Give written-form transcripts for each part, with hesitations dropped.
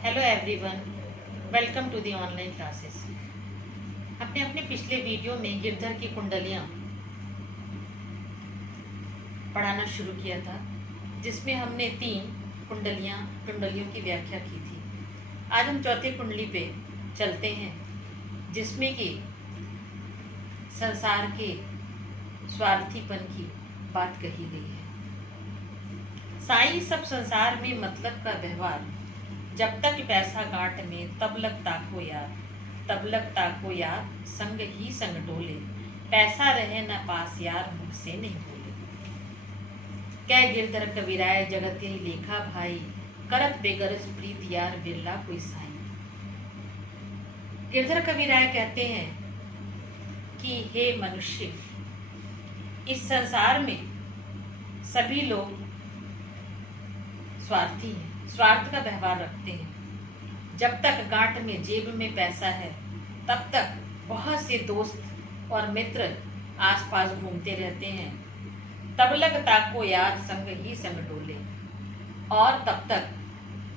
Hello everyone, welcome to the online classes. हमने अपने पिछले वीडियो में गिरधर की कुंडलियाँ पढ़ाना शुरू किया था, जिसमें हमने 3 कुंडलियों की व्याख्या की थी। आज हम चौथे कुंडली पे चलते हैं, जिसमें कि संसार के स्वार्थीपन की बात कही गई है। साईं सब संसार में मतलब का व्यवहार, जब तक पैसा गांठ में तब लग ताको यार संग ही संग डोले, पैसा रहे न पास यार मुझसे नहीं बोले। कह गिरधर कबीराय जगत यही लेखा भाई, करत बेगरज प्रीत यार बिरला कोई साईं। गिरधर कबीराय कहते हैं कि हे मनुष्य, इस संसार में सभी लोग स्वार्थी हैं, स्वार्थ का व्यवहार रखते हैं। जब तक गांठ में जेब में पैसा है, तब तक बहुत से दोस्त और मित्र आसपास घूमते रहते हैं। तब लग ताको यार संग ही संग डोले, और तब तक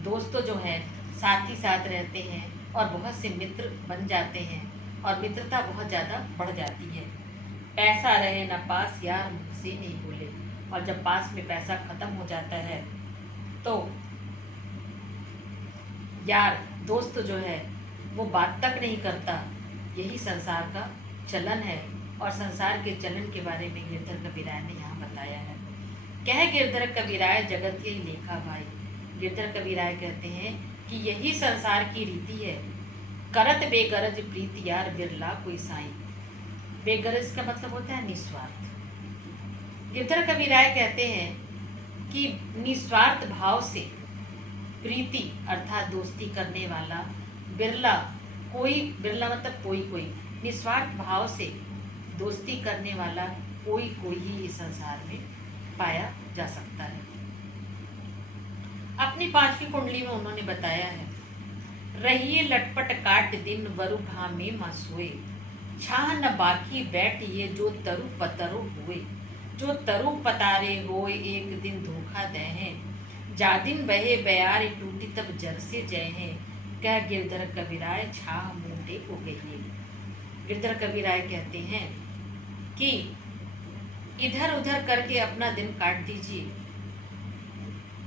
दोस्त जो हैं साथ ही साथ रहते हैं और बहुत से मित्र बन जाते हैं और मित्रता बहुत ज़्यादा बढ़ जाती है। पैसा रहे ना पास यार मुझसे नहीं बोले, और जब पास में पैसा खत्म हो जाता है तो यार दोस्त जो है वो बात तक नहीं करता। यही संसार का चलन है, और संसार के चलन के बारे में गिरधर कबीराय ने यहाँ बताया है। कह गिरधर कबीराय जगत यही लेखा भाई। गिरधर कबीराय कहते हैं कि यही संसार की रीति है। करत बेगरज प्रीति यार बिरला कोई साईं। बेगरज का मतलब होता है निस्वार्थ। गिरधर कबीराय कहते हैं कि निस्वार्थ भाव से प्रीति अर्थात दोस्ती करने वाला, बिरला मतलब कोई निस्वार्थ भाव से दोस्ती करने वाला कोई ही इस संसार में पाया जा सकता है। अपनी 5वीं कुंडली में उन्होंने बताया है, रहिए लटपट काट दिन वरु घामे मा सोए, छाह न बाकी बैठिए जो तरु पतरो हुए, जो तरु पतारे होए एक दिन धोखा दे हैं, जादिन बहे बयार टूटी तब जर से जय हैं। कह गिरधर कबीराय छाह मूठे को गहिए। गिरधर कबीराय कहते हैं कि इधर उधर करके अपना दिन काट दीजिए,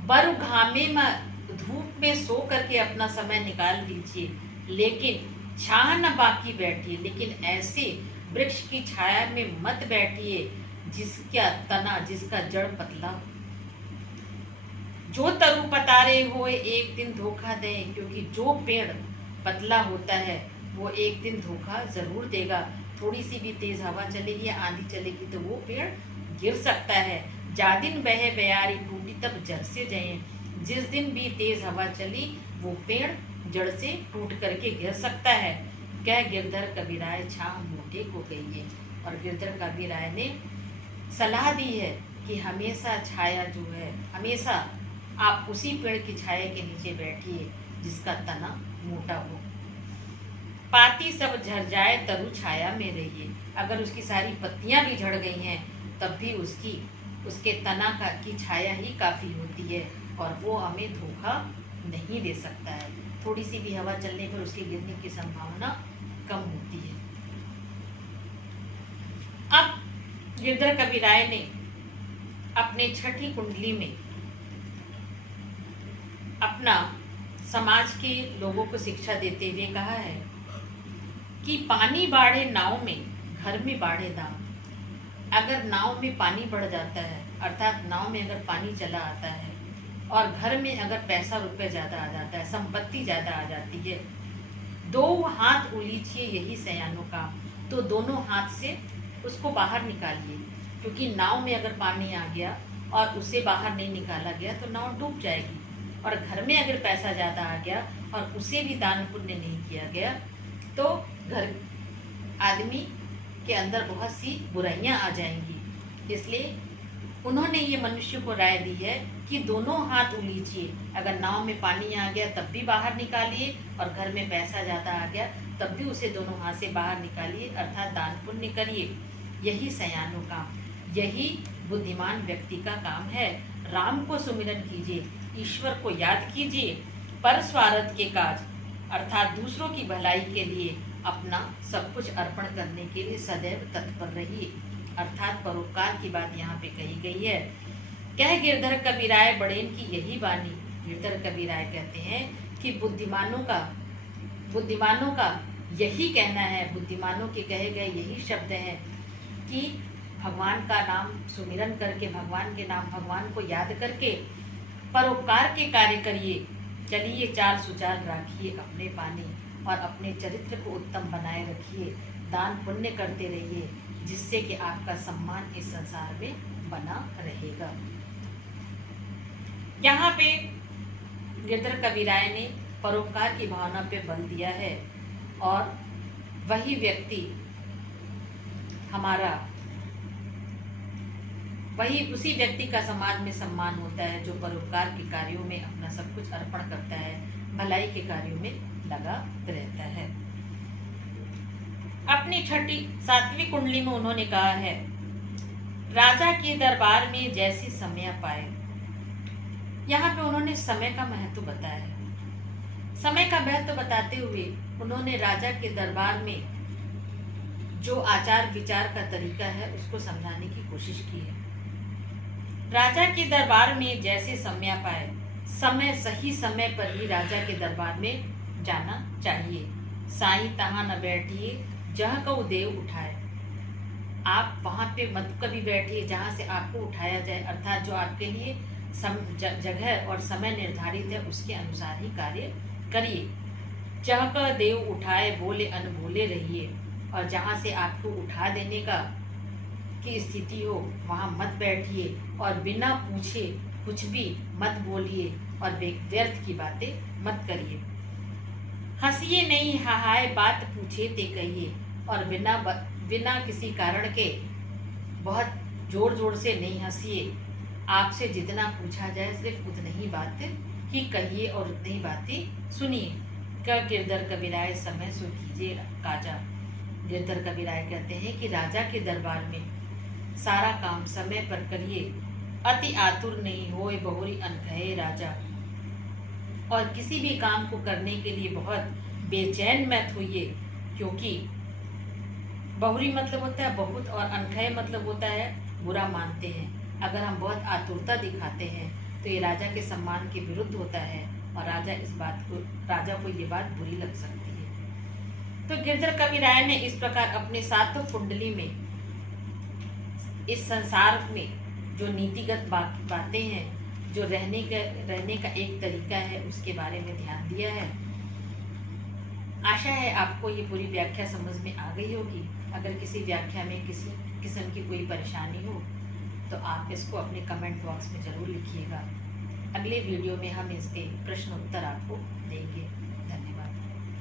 बरु घामे में धूप में सो करके अपना समय निकाल दीजिए, लेकिन छाह न बाकी बैठिए, लेकिन ऐसे वृक्ष की छाया में मत बैठिए जिसका जड़ पतला हो। जो तरु पतारे होए एक दिन धोखा दे, क्योंकि जो पेड़ पतला होता है वो एक दिन धोखा जरूर देगा। थोड़ी सी भी तेज हवा चलेगी या आंधी चलेगी तो वो पेड़ गिर सकता है। जादिन बहे बयारी टूटी तब जड़ से जये, जिस दिन भी तेज हवा चली वो पेड़ जड़ से टूट करके गिर सकता है। कह गिरधर कबीराय छाह मोटे को गई। और गिरधर कबीराय ने सलाह दी है कि हमेशा छाया जो है, हमेशा आप उसी पेड़ की छाया के नीचे बैठिए जिसका तना मोटा हो। पाती सब झड़ जाए तरु छाया में रहिए। अगर उसकी सारी पत्तियां भी झड़ गई हैं तब भी उसके तना की छाया ही काफ़ी होती है, और वो हमें धोखा नहीं दे सकता है। थोड़ी सी भी हवा चलने पर उसके गिरने की संभावना कम होती है। अब गिरधर कबीराय ने अपने 6ठी कुंडली में अपना समाज के लोगों को शिक्षा देते हुए कहा है कि पानी बाढ़े नाव में, घर में बाढ़े दाम। अगर नाव में पानी बढ़ जाता है, अर्थात नाव में अगर पानी चला आता है और घर में अगर पैसा रुपया ज़्यादा आ जाता है, संपत्ति ज़्यादा आ जाती है, 2 हाथ उलीचिए यही सयानों का, तो दोनों हाथ से उसको बाहर निकालिए। क्योंकि नाव में अगर पानी आ गया और उसे बाहर नहीं निकाला गया तो नाव डूब जाएगी। और घर में अगर पैसा ज़्यादा आ गया और उसे भी दान पुण्य नहीं किया गया तो घर आदमी के अंदर बहुत सी बुराइयां आ जाएंगी। इसलिए उन्होंने ये मनुष्य को राय दी है कि दोनों हाथ उलीचिए। अगर नाव में पानी आ गया तब भी बाहर निकालिए, और घर में पैसा ज़्यादा आ गया तब भी उसे दोनों हाथ से बाहर निकालिए, अर्थात दान पुण्य करिए। यही सयानों काम, यही बुद्धिमान व्यक्ति का काम है। राम को सुमिरन कीजिए, ईश्वर को याद कीजिए, पर स्वार्थ के काज अर्थात दूसरों की भलाई के लिए अपना सब कुछ अर्पण करने के लिए सदैव तत्पर रहिए। अर्थात परोपकार की बात यहाँ पे कही गई है। कह गिरधर कबीराय बड़ेन की यही वाणी। गिरधर कबीराय कहते हैं कि बुद्धिमानों का यही कहना है, बुद्धिमानों के कहे गए यही शब्द हैं कि भगवान का नाम सुमिरन करके, भगवान के नाम, भगवान को याद करके परोपकार के कार्य करिए। चलिए चाल सुचाल राखिए अपने पानी और अपने चरित्र को उत्तम बनाए रखिए। दान पुण्य करते रहिए जिससे कि आपका सम्मान इस संसार में बना रहेगा। यहाँ पे गिरधर कबीराय ने परोपकार की भावना पे बल दिया है और वही व्यक्ति उसी व्यक्ति का समाज में सम्मान होता है जो परोपकार के कार्यों में अपना सब कुछ अर्पण करता है, भलाई के कार्यों में लगा रहता है। अपनी 7वीं कुंडली में उन्होंने कहा है, राजा के दरबार में जैसी समय पाए। यहाँ पे उन्होंने समय का महत्व बताया है। समय का महत्व बताते हुए उन्होंने राजा के दरबार में जो आचार विचार का तरीका है उसको समझाने की कोशिश की है। राजा के दरबार में जैसे समय पाए, सही समय पर ही राजा के दरबार में जाना चाहिए। साईं तहाँ न बैठिए जहाँ को देव उठाए। आप वहाँ पे मत कभी बैठिए जहाँ से आपको उठाया जाए, अर्थात जो आपके लिए जगह और समय निर्धारित है उसके अनुसार ही कार्य करिए। जहाँ का देव उठाए बोले अनभोले रहिए, और जहाँ से आपको उठा देने की स्थिति हो वहाँ मत बैठिए और बिना पूछे कुछ भी मत बोलिए और व्यर्थ की बातें मत करिए। हंसिए नहीं हाय बात पूछे ते कहिए, और बिना किसी कारण के बहुत जोर जोर से नहीं हंसिए। आपसे जितना पूछा जाए सिर्फ उतनी ही बात ही कहिए और उतनी ही बातें सुनिए। क्या गिरधर कबीराय समय सो कीजिए काजा। गिरधर कबीराय कहते हैं कि राजा के दरबार में सारा काम समय पर करिए, अति आतुर नहीं होए बहुरी अनकहे राजा। और किसी भी काम को करने के लिए बहुत बेचैन मत होइए, क्योंकि बहुरी मतलब होता है बहुत और अनकहे मतलब होता है बुरा मानते हैं। अगर हम बहुत आतुरता दिखाते हैं तो ये राजा के सम्मान के विरुद्ध होता है और राजा को ये बात बुरी लग सकती है। तो गिरधर कबीराय ने इस प्रकार अपने 7 कुंडली में इस संसार में जो नीतिगत बातें हैं, जो रहने का एक तरीका है, उसके बारे में ध्यान दिया है। आशा है आपको ये पूरी व्याख्या समझ में आ गई होगी। अगर किसी व्याख्या में किसी किस्म की कोई परेशानी हो तो आप इसको अपने कमेंट बॉक्स में ज़रूर लिखिएगा। अगले वीडियो में हम इसके प्रश्न उत्तर आपको देंगे।